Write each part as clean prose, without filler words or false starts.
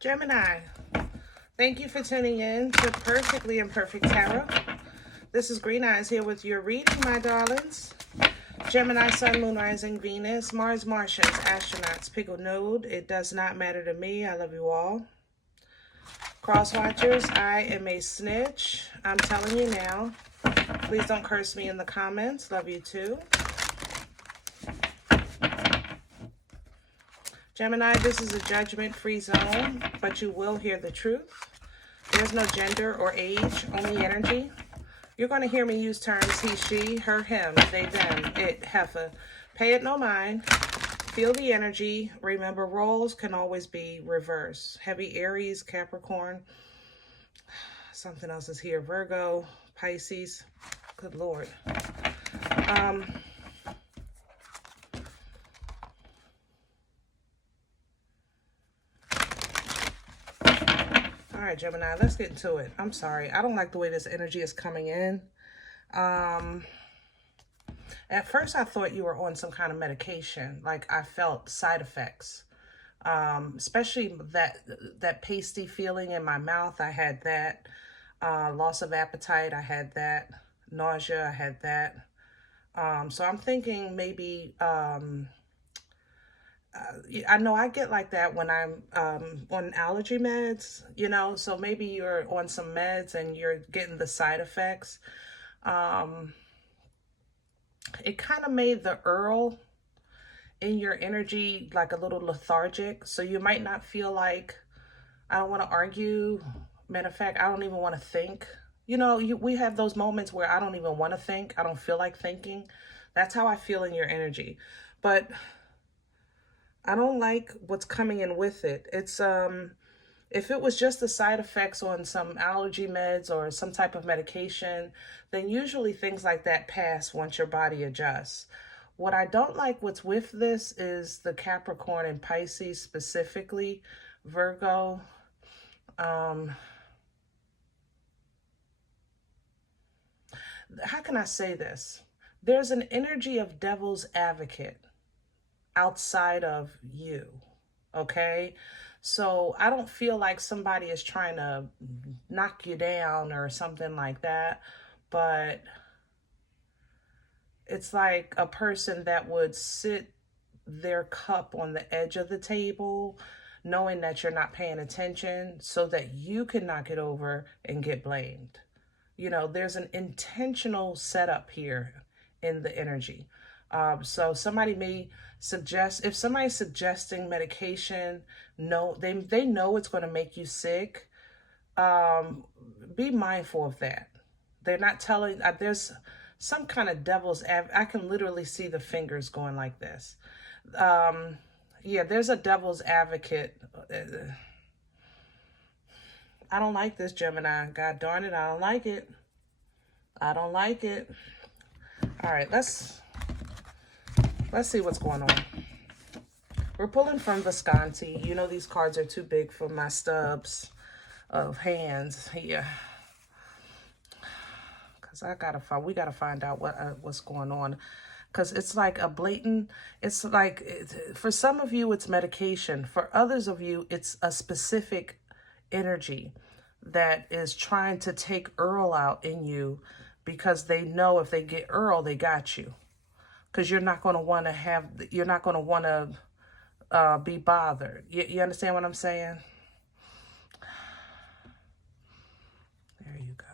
Gemini, thank you for tuning in to Perfectly Imperfect Tarot. This is Green Eyes here with your reading, my darlings. Gemini, Sun, Moon, Rising, Venus, Mars, Martians, astronauts, pick a node. It does not matter to me. I love you all. Cross watchers, I am a snitch. I'm telling you now. Please don't curse me in the comments. Love you too. Gemini, this is a judgment-free zone, but you will hear the truth. There's no gender or age, only energy. You're going to hear me use terms he, she, her, him, they, them, it, heifer. Pay it no mind. Feel the energy. Remember, roles can always be reversed. Heavy Aries, Capricorn. Something else is here. Virgo, Pisces. Good Lord. All right, Gemini, let's get into it. I'm sorry. I don't like the way this energy is coming in. At first, I thought you were on some kind of medication. Like, I felt side effects. Especially that pasty feeling in my mouth. I had that. Loss of appetite. I had that. Nausea. I had that. So I'm thinking maybe... I know I get like that when I'm on allergy meds, you know, so maybe you're on some meds and you're getting the side effects. It kind of made the Earl in your energy like a little lethargic, so you might not feel like, I don't want to argue. Matter of fact, I don't even want to think. You know, we have those moments where I don't even want to think. I don't feel like thinking. That's how I feel in your energy. But I don't like what's coming in with it. It's, if it was just the side effects on some allergy meds or some type of medication, then usually things like that pass once your body adjusts. What I don't like what's with this is the Capricorn and Pisces, specifically Virgo. How can I say this? There's an energy of devil's advocate outside of you, okay? So I don't feel like somebody is trying to knock you down or something like that, but it's like a person that would sit their cup on the edge of the table, knowing that you're not paying attention so that you can knock it over and get blamed. You know, there's an intentional setup here in the energy. So somebody may suggest, if somebody's suggesting medication, no, they know it's going to make you sick. Be mindful of that. They're not telling, there's some kind of devil's, I can literally see the fingers going like this. Yeah, there's a devil's advocate. I don't like this, Gemini. God darn it, I don't like it. I don't like it. All right, let's see what's going on. We're pulling from Visconti. You know these cards are too big for my stubs of hands here. Because we gotta find out what's going on. Because it's like a blatant, it's like, for some of you, it's medication. For others of you, it's a specific energy that is trying to take Earl out in you, because they know if they get Earl, they got you. Because you're not going to want to be bothered. You understand what I'm saying? There you go.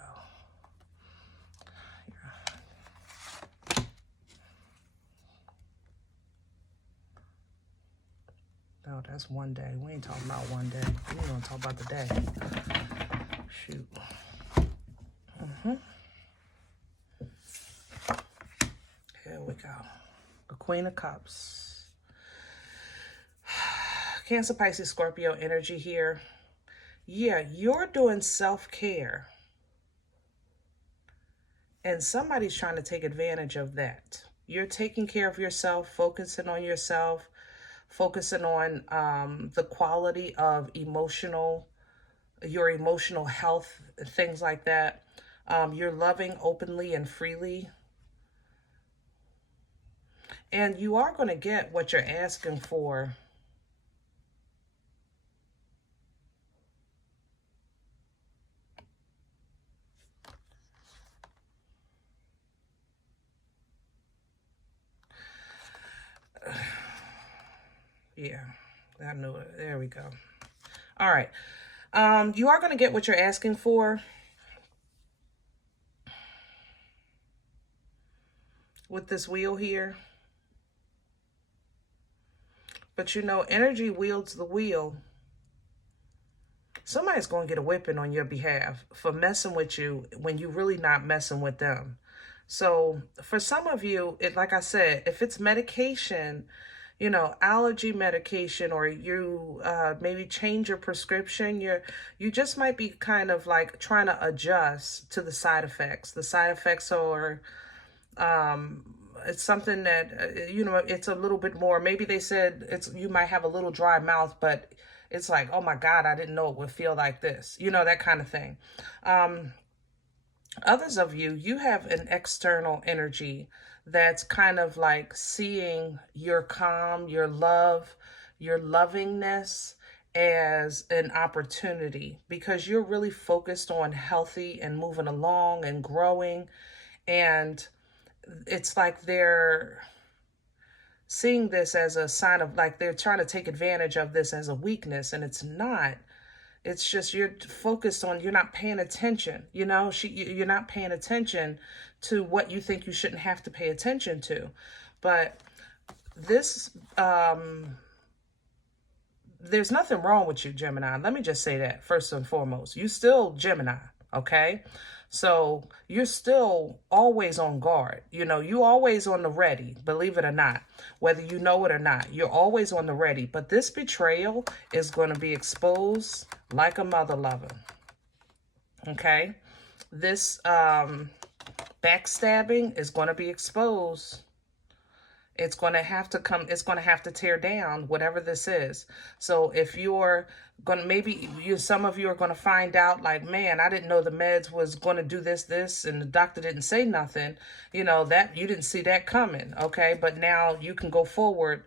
No, that's one day. We ain't talking about one day. We ain't going to talk about the day. Shoot. Here we go. The Queen of Cups. Cancer, Pisces, Scorpio energy here. Yeah, you're doing self-care. And somebody's trying to take advantage of that. You're taking care of yourself, focusing on yourself, focusing on the quality of your emotional health, things like that. You're loving openly and freely. And you are going to get what you're asking for. Yeah, I knew it. There we go. All right. You are going to get what you're asking for with this wheel here. But you know, energy wields the wheel. Somebody's going to get a whipping on your behalf for messing with you when you're really not messing with them. So for some of you, like I said, if it's medication, you know, allergy medication, or you maybe change your prescription, you just might be kind of like trying to adjust to the side effects. The side effects are it's something that you know, it's a little bit more, maybe they said it's, you might have a little dry mouth, but it's like, oh my God, I didn't know it would feel like this, you know, that kind of thing. Others of you, you have an external energy that's kind of like seeing your calm, your love, your lovingness as an opportunity, because you're really focused on healthy and moving along and growing. And it's like they're seeing this as a sign of, like, they're trying to take advantage of this as a weakness, and it's not. It's just you're focused on, you're not paying attention, you know, you're not paying attention to what you think you shouldn't have to pay attention to. But this, there's nothing wrong with you, Gemini. Let me just say that first and foremost. You still Gemini, okay? So you're still always on guard. You know, you always on the ready, believe it or not, whether you know it or not, you're always on the ready. But this betrayal is going to be exposed like a mother lover. Okay? This backstabbing is going to be exposed. It's going to have to come, it's going to have to tear down whatever this is. So if you're going to, maybe some of you are going to find out like, man, I didn't know the meds was going to do this, and the doctor didn't say nothing, you know, that you didn't see that coming. Okay. But now you can go forward,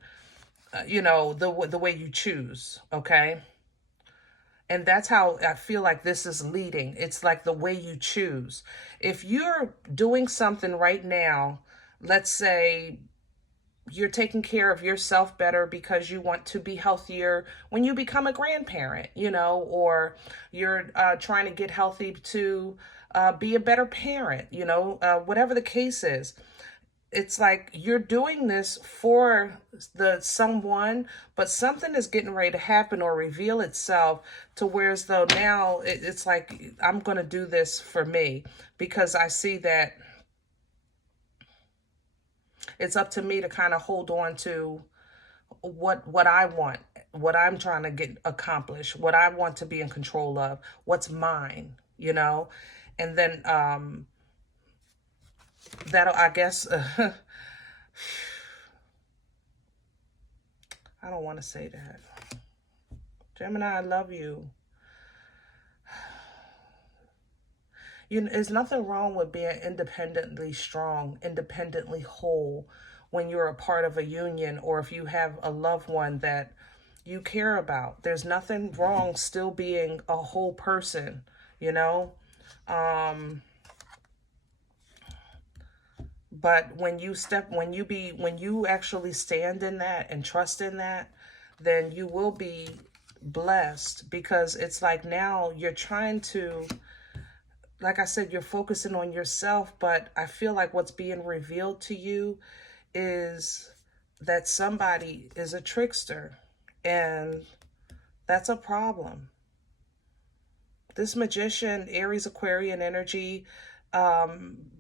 you know, the way you choose. Okay. And that's how I feel like this is leading. It's like the way you choose. If you're doing something right now, let's say, you're taking care of yourself better because you want to be healthier when you become a grandparent, you know, or you're trying to get healthy to be a better parent, you know, whatever the case is. It's like you're doing this for the someone, but something is getting ready to happen or reveal itself to where, as though now it's like, I'm going to do this for me, because I see that it's up to me to kind of hold on to what I want, what I'm trying to get accomplished, what I want to be in control of, what's mine, you know? And then that'll, I guess, I don't want to say that. Gemini, I love you. You know, there's nothing wrong with being independently strong, independently whole when you're a part of a union, or if you have a loved one that you care about. There's nothing wrong still being a whole person, you know? But when you actually stand in that and trust in that, then you will be blessed, because it's like now you're trying to, like I said, you're focusing on yourself, but I feel like what's being revealed to you is that somebody is a trickster, and that's a problem. This Magician, Aries, Aquarian energy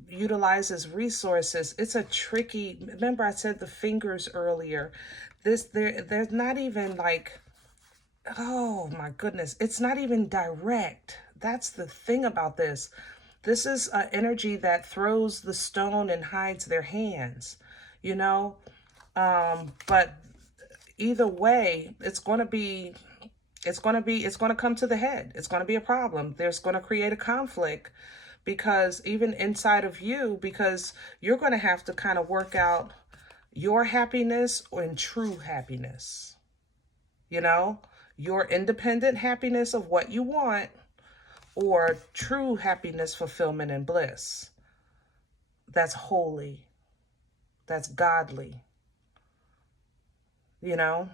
utilizes resources. It's a tricky, remember I said the fingers earlier. There's not even like, oh my goodness, it's not even direct. That's the thing about this. This is an energy that throws the stone and hides their hands, you know? But either way, it's going to come to the head. It's going to be a problem. There's going to create a conflict, because even inside of you, because you're going to have to kind of work out your happiness and true happiness, you know? Your independent happiness of what you want, or true happiness, fulfillment, and bliss. That's holy. That's godly. You know?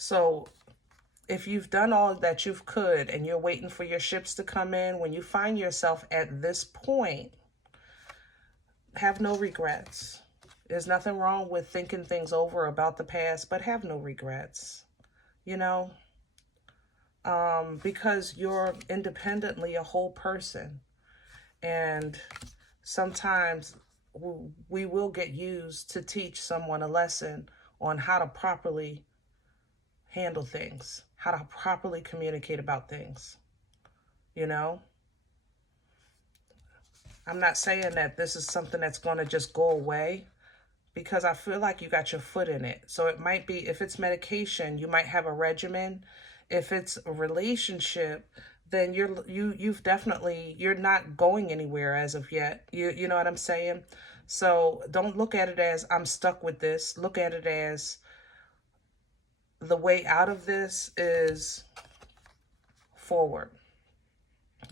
So if you've done all that you could and you're waiting for your ships to come in, when you find yourself at this point, have no regrets. There's nothing wrong with thinking things over about the past, but have no regrets, you know, because you're independently a whole person. And sometimes we will get used to teach someone a lesson on how to properly handle things, how to properly communicate about things, you know? I'm not saying that this is something that's going to just go away, because I feel like you got your foot in it. So it might be, if it's medication, you might have a regimen. If it's a relationship, then you've definitely, you're not going anywhere as of yet. You know what I'm saying? So don't look at it as I'm stuck with this. Look at it as the way out of this is forward.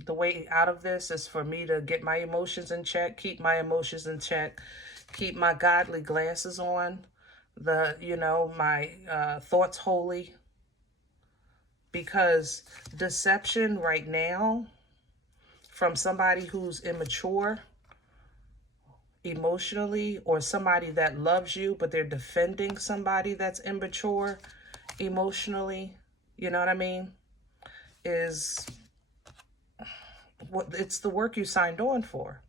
The way out of this is for me to get my emotions in check, keep my emotions in check, keep my godly glasses on, my thoughts holy. Because deception right now from somebody who's immature emotionally, or somebody that loves you, but they're defending somebody that's immature emotionally, you know what I mean, is what it's the work you signed on for.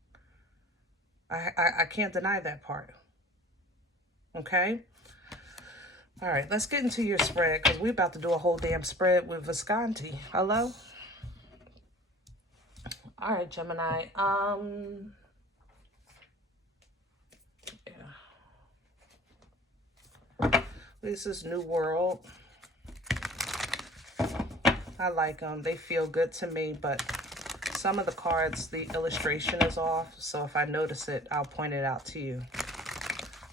I can't deny that part. Okay? All right, let's get into your spread, because we're about to do a whole damn spread with Visconti. Hello? All right, Gemini. This is New World. I like them. They feel good to me, but some of the cards, the illustration is off. So if I notice it, I'll point it out to you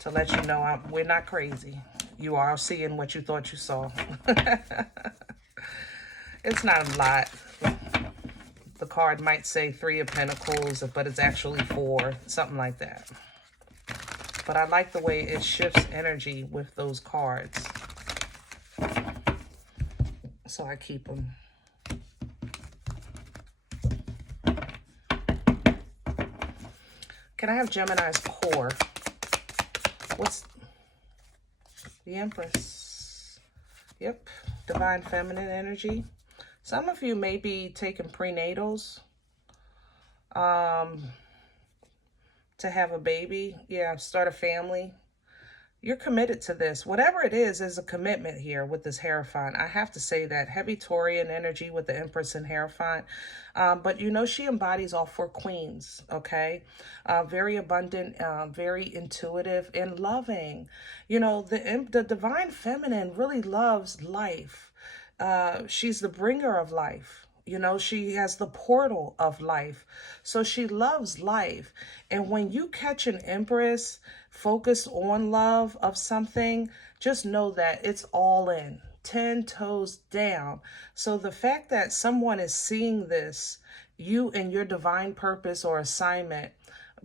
to let you know we're not crazy. You are seeing what you thought you saw. It's not a lot. The card might say 3 of Pentacles, but it's actually 4, something like that. But I like the way it shifts energy with those cards. So I keep them. Can I have Gemini's core? What's the Empress? Yep. Divine feminine energy. Some of you may be taking prenatals to have a baby. Yeah, start a family. You're committed to this. Whatever it is a commitment here with this Hierophant. I have to say that. Heavy Taurian energy with the Empress and Hierophant. But you know, she embodies all 4 queens, okay? Very abundant, very intuitive and loving. You know, the Divine Feminine really loves life. She's the bringer of life. You know, she has the portal of life. So she loves life. And when you catch an Empress focused on love of something, just know that it's all in, 10 toes down. So the fact that someone is seeing this, you and your divine purpose or assignment,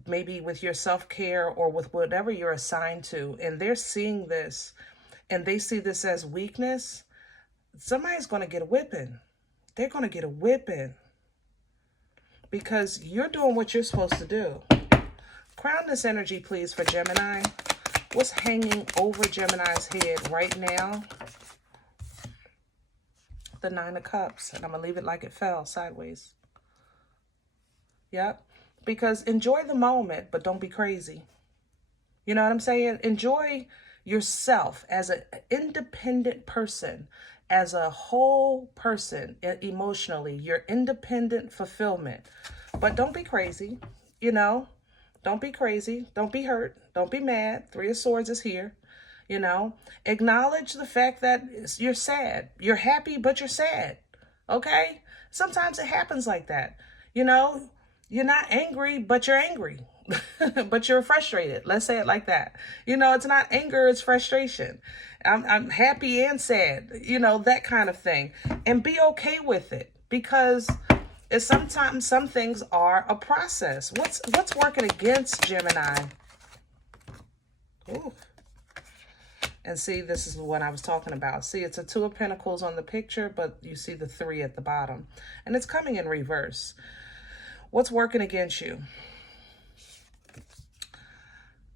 maybe with your self-care or with whatever you're assigned to, and they're seeing this and they see this as weakness, somebody's going to get a whipping. They're going to get a whipping because you're doing what you're supposed to do. Crown this energy, please, for Gemini. What's hanging over Gemini's head right now? The 9 of Cups. And I'm going to leave it like it fell, sideways. Yep. Because enjoy the moment, but don't be crazy. You know what I'm saying? Enjoy yourself as an independent person, as a whole person, emotionally, your independent fulfillment. But don't be crazy, you know? Don't be crazy. Don't be hurt. Don't be mad. 3 of Swords is here, you know? Acknowledge the fact that you're sad. You're happy, but you're sad, okay? Sometimes it happens like that, you know? You're not angry, but you're angry. But you're frustrated. Let's say it like that. You know, it's not anger, it's frustration. I'm happy and sad, you know, that kind of thing. And be okay with it, because it's sometimes some things are a process. What's working against Gemini? Ooh. And see, this is what I was talking about. See, it's a Two of Pentacles on the picture, but you see the 3 at the bottom. And it's coming in reverse. What's working against you?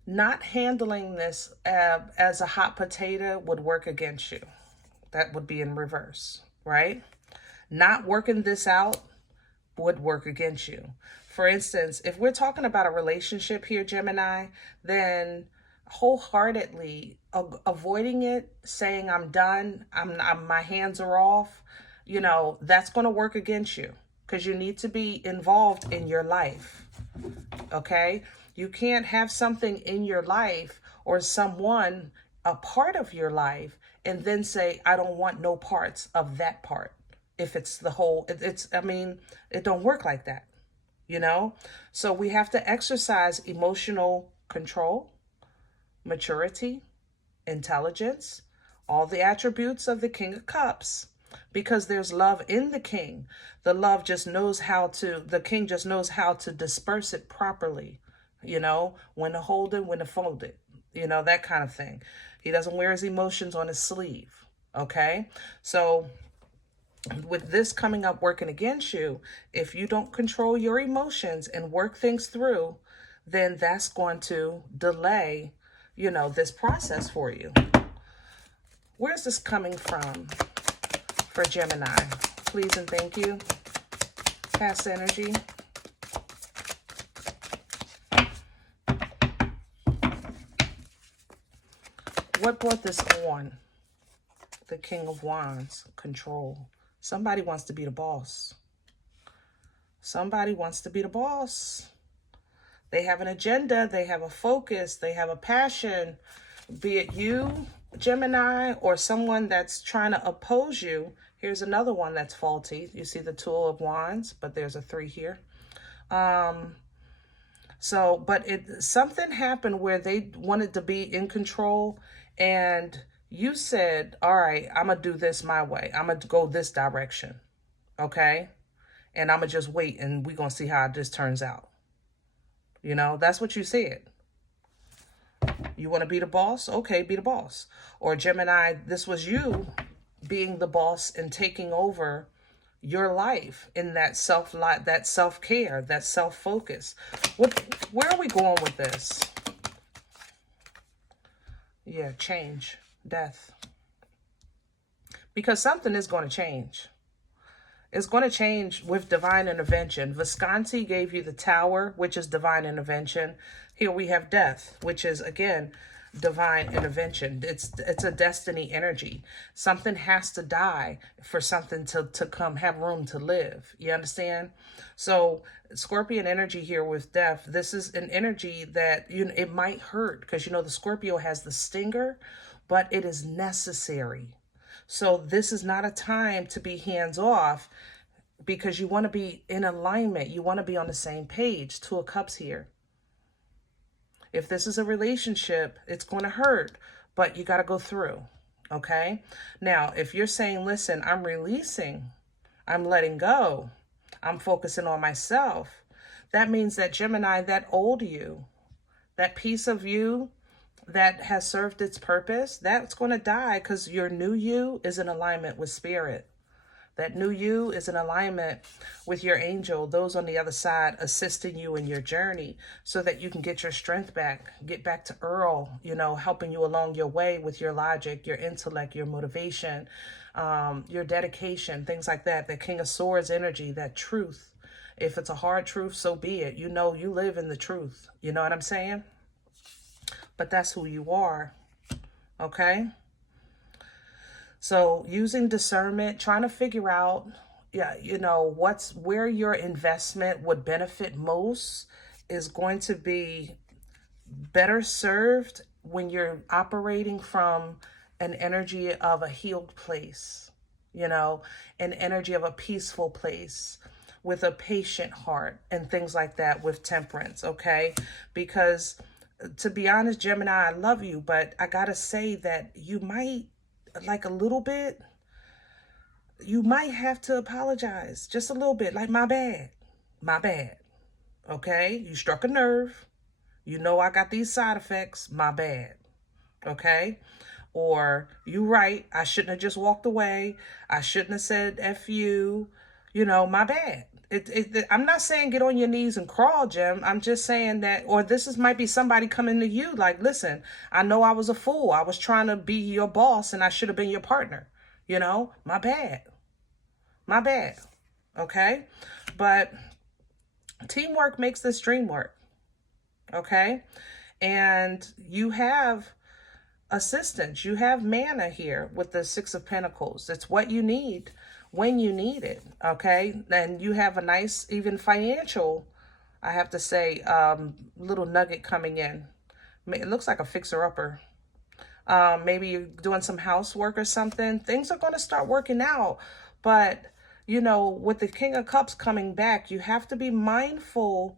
Not handling this as a hot potato would work against you. That would be in reverse, right? Not working this out would work against you. For instance, if we're talking about a relationship here, Gemini, then wholeheartedly avoiding it, saying I'm done, my hands are off, you know, that's going to work against you because you need to be involved in your life. Okay? You can't have something in your life or someone a part of your life and then say, I don't want no parts of that part. If it's the whole, I mean, it don't work like that, you know? So we have to exercise emotional control, maturity, intelligence, all the attributes of the King of Cups, because there's love in the King. The love just knows how to, the King just knows how to disperse it properly, you know, when to hold it, when to fold it, you know, that kind of thing. He doesn't wear his emotions on his sleeve, okay? So with this coming up working against you, if you don't control your emotions and work things through, then that's going to delay, you know, this process for you. Where's this coming from for Gemini? Please and thank you. Past energy. What brought this on? The King of Wands, control. Somebody wants to be the boss. Somebody wants to be the boss. They have an agenda, they have a focus, they have a passion, be it you, Gemini, or someone that's trying to oppose you. Here's another one that's faulty. You see the Two of Wands, but there's a 3 here. Something happened where they wanted to be in control, and you said, all right, I'm going to do this my way. I'm going to go this direction, okay? And I'm going to just wait, and we're going to see how this turns out. You know, that's what you said. You want to be the boss? Okay, be the boss. Or Gemini, this was you being the boss and taking over your life in that self-care, that self-focus. Where are we going with this? Yeah, change, death. Because something is going to change. It's going to change with divine intervention. Visconti gave you the Tower, which is divine intervention. Here we have death, which is, again, divine intervention. It's a destiny energy. Something has to die for something to come, have room to live. You understand? So Scorpion energy here with death, this is an energy that, you know, it might hurt because, you know, the Scorpio has the stinger, but it is necessary. So this is not a time to be hands off because you want to be in alignment. You want to be on the same page. 2 of Cups here. If this is a relationship, it's going to hurt, but you got to go through, okay? Now, if you're saying, listen, I'm releasing, I'm letting go, I'm focusing on myself, that means that Gemini, that old you, that piece of you that has served its purpose, that's going to die because your new you is in alignment with spirit. That new you is in alignment with your angel, those on the other side assisting you in your journey so that you can get your strength back, get back to Earl, you know, helping you along your way with your logic, your intellect, your motivation, your dedication, things like that. The King of Swords energy, that truth. If it's a hard truth, so be it. You know, you live in the truth. You know what I'm saying? But that's who you are, okay? So using discernment, trying to figure out, yeah, you know, where your investment would benefit most is going to be better served when you're operating from an energy of a healed place, you know, an energy of a peaceful place with a patient heart and things like that with temperance, okay? Because to be honest, Gemini, I love you, but I gotta say that you might, like a little bit, you might have to apologize just a little bit, like my bad, okay? You struck a nerve. You know I got these side effects, my bad, okay? or you right, I shouldn't have just walked away. I shouldn't have said F you, my bad. I'm not saying get on your knees and crawl, Jim. I'm just saying that, or might be somebody coming to you like, listen, I know I was a fool. I was trying to be your boss and I should have been your partner. My bad. My bad. Okay? But teamwork makes this dream work. Okay? And you have assistance. You have mana here with the Six of Pentacles. It's what you need when you need it. Okay? And you have a nice, even financial, I have to say, little nugget coming in. It looks like a fixer-upper. Maybe you're doing some housework or something. Things are going to start working out. But, with the King of Cups coming back, you have to be mindful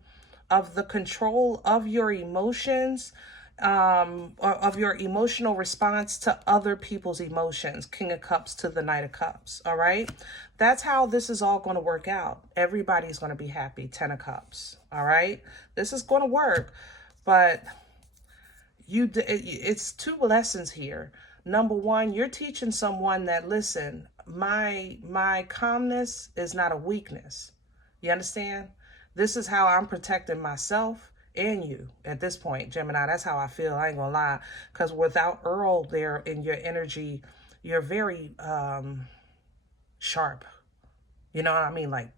of the control of your emotions, or of your emotional response to other people's emotions. King of Cups to the Knight of Cups. All right. That's how this is all going to work out. Everybody's going to be happy. 10 of Cups. All right. This is going to work, but it's two lessons here. Number one, you're teaching someone that, listen, my calmness is not a weakness. You understand? This is how I'm protecting myself and you at this point, Gemini. That's how I feel. I ain't gonna lie. Because without Earl there in your energy, you're very sharp. You know what I mean? Like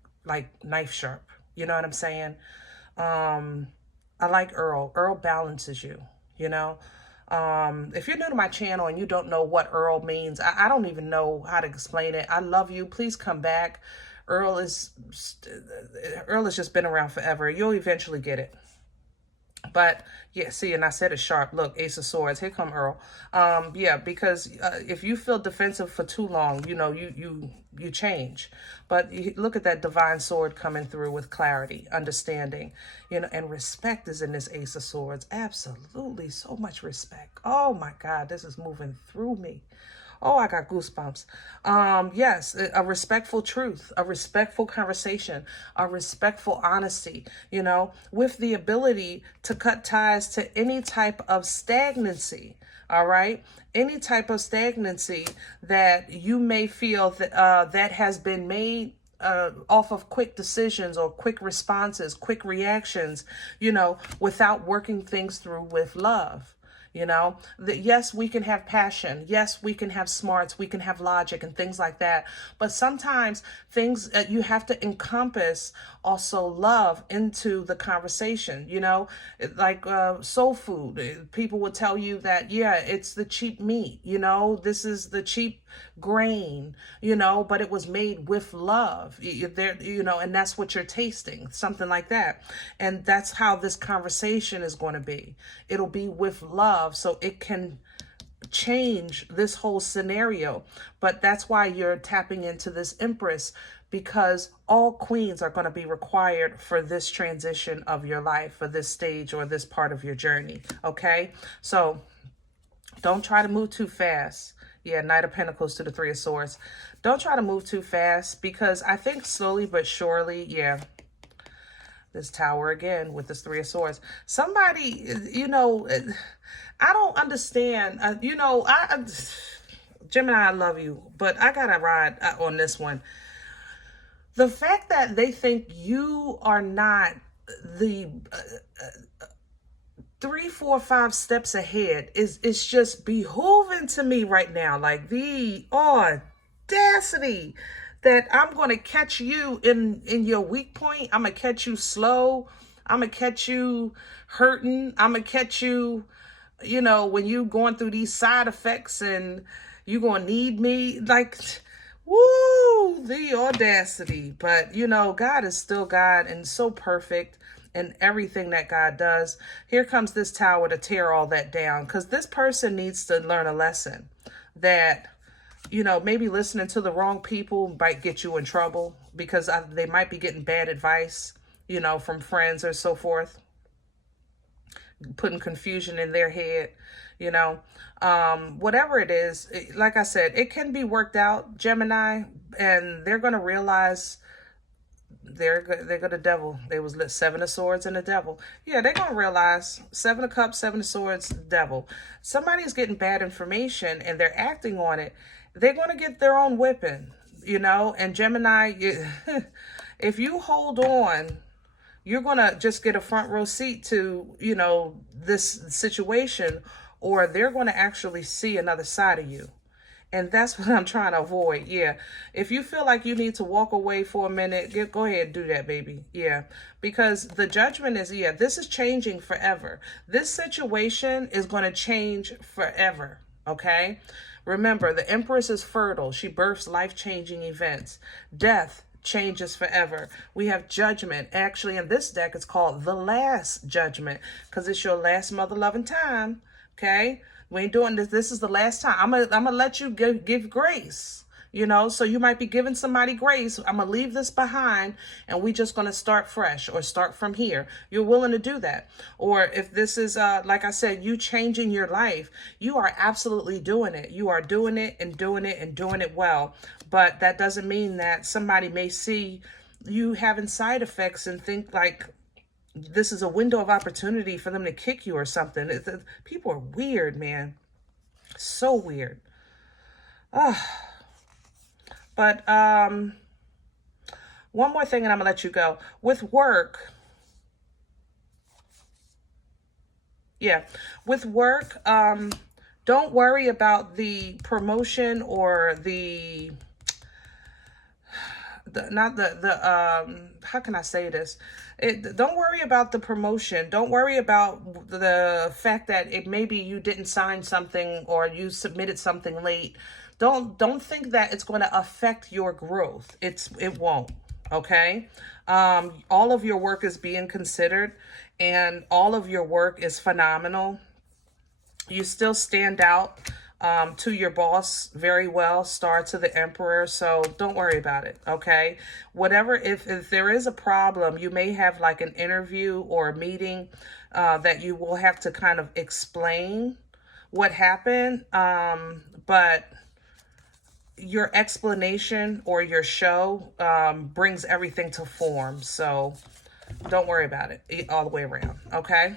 knife sharp. You know what I'm saying? I like Earl. Earl balances you, If you're new to my channel and you don't know what Earl means, I don't even know how to explain it. I love you. Please come back. Earl has just been around forever. You'll eventually get it. But yeah, see, and I said it sharp. Look, Ace of Swords. Here come Earl. Yeah, because if you feel defensive for too long, you change. But look at that divine sword coming through with clarity, understanding, and respect is in this Ace of Swords. Absolutely, so much respect. Oh my God, this is moving through me. Oh, I got goosebumps. Yes, a respectful truth, a respectful conversation, a respectful honesty, with the ability to cut ties to any type of stagnancy. All right. Any type of stagnancy that you may feel that that has been made off of quick decisions or quick responses, quick reactions, without working things through with love. That yes, we can have passion. Yes, we can have smarts. We can have logic and things like that. But sometimes things you have to encompass also love into the conversation, like soul food. People would tell you that, yeah, it's the cheap meat, this is the cheap grain, but it was made with love there, and that's what you're tasting, something like that. And that's how this conversation is going to be. It'll be with love, so it can change this whole scenario. But that's why you're tapping into this Empress, because all queens are going to be required for this transition of your life, for this stage or this part of your journey. Okay, so don't try to move too fast. Yeah, Knight of Pentacles to the Three of Swords. Don't try to move too fast, because I think slowly but surely, yeah, this Tower again with this Three of Swords. Somebody, I don't understand. Gemini, I love you, but I gotta ride on this one. The fact that they think you are not the 3, 4, 5 steps ahead is just behooving to me right now. Like the audacity that I'm going to catch you in your weak point. I'm going to catch you slow. I'm going to catch you hurting. I'm going to catch you, when you going through these side effects and you going to need me. Like, woo, the audacity. But, God is still God and so perfect. And everything that God does. Here comes this Tower to tear all that down, because this person needs to learn a lesson that, maybe listening to the wrong people might get you in trouble, because they might be getting bad advice, from friends or so forth, putting confusion in their head, whatever it is. Like I said, it can be worked out, Gemini, and they're going to realize They're go the devil. They was lit 7 of Swords and the devil. Yeah, they're going to realize 7 of Cups, 7 of Swords, devil. Somebody's getting bad information and they're acting on it. They're going to get their own whipping, you know. And Gemini, if you hold on, you're going to just get a front row seat to, you know, this situation, or they're going to actually see another side of you. And that's what I'm trying to avoid. Yeah. If you feel like you need to walk away for a minute, go ahead and do that, baby. Yeah. Because the judgment is, yeah, this is changing forever. This situation is going to change forever. Okay. Remember, the Empress is fertile. She births life-changing events. Death changes forever. We have Judgment. Actually, in this deck, it's called the Last Judgment because it's your last mother-loving time. Okay. We ain't doing this. This is the last time. I'm gonna let you give grace, you know. So you might be giving somebody grace. I'm gonna leave this behind, and we just gonna start fresh or start from here. You're willing to do that, or if this is like I said, you changing your life, you are absolutely doing it. You are doing it and doing it and doing it well. But that doesn't mean that somebody may see you having side effects and think like this is a window of opportunity for them to kick you or something. People are weird, man. So weird. But one more thing and I'm gonna let you go. With work, yeah, with work, don't worry about the promotion or how can I say this? Don't worry about the promotion. Don't worry about the fact that maybe you didn't sign something or you submitted something late. Don't think that it's going to affect your growth. It won't. Okay. All of your work is being considered and all of your work is phenomenal. You still stand out to your boss very well, star to the Emperor, so don't worry about it, okay? Whatever, if there is a problem, you may have like an interview or a meeting that you will have to kind of explain what happened, but your explanation or your show brings everything to form, so don't worry about it all the way around, okay?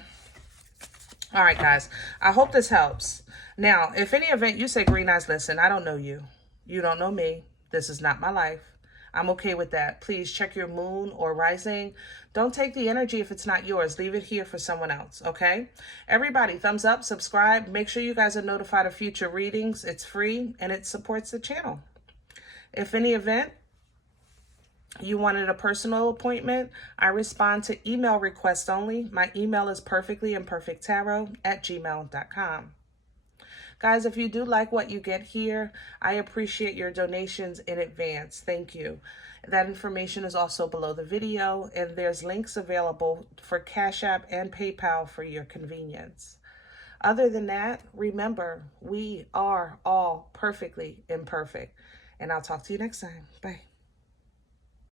All right, guys, I hope this helps. Now, if any event you say, Green Eyes, listen, I don't know you. You don't know me. This is not my life. I'm okay with that. Please check your moon or rising. Don't take the energy if it's not yours. Leave it here for someone else, okay? Everybody, thumbs up, subscribe. Make sure you guys are notified of future readings. It's free and it supports the channel. If any event you wanted a personal appointment, I respond to email requests only. My email is perfectlyimperfecttarot@gmail.com. Guys, if you do like what you get here, I appreciate your donations in advance. Thank you. That information is also below the video, and there's links available for Cash App and PayPal for your convenience. Other than that, remember, we are all perfectly imperfect. And I'll talk to you next time. Bye.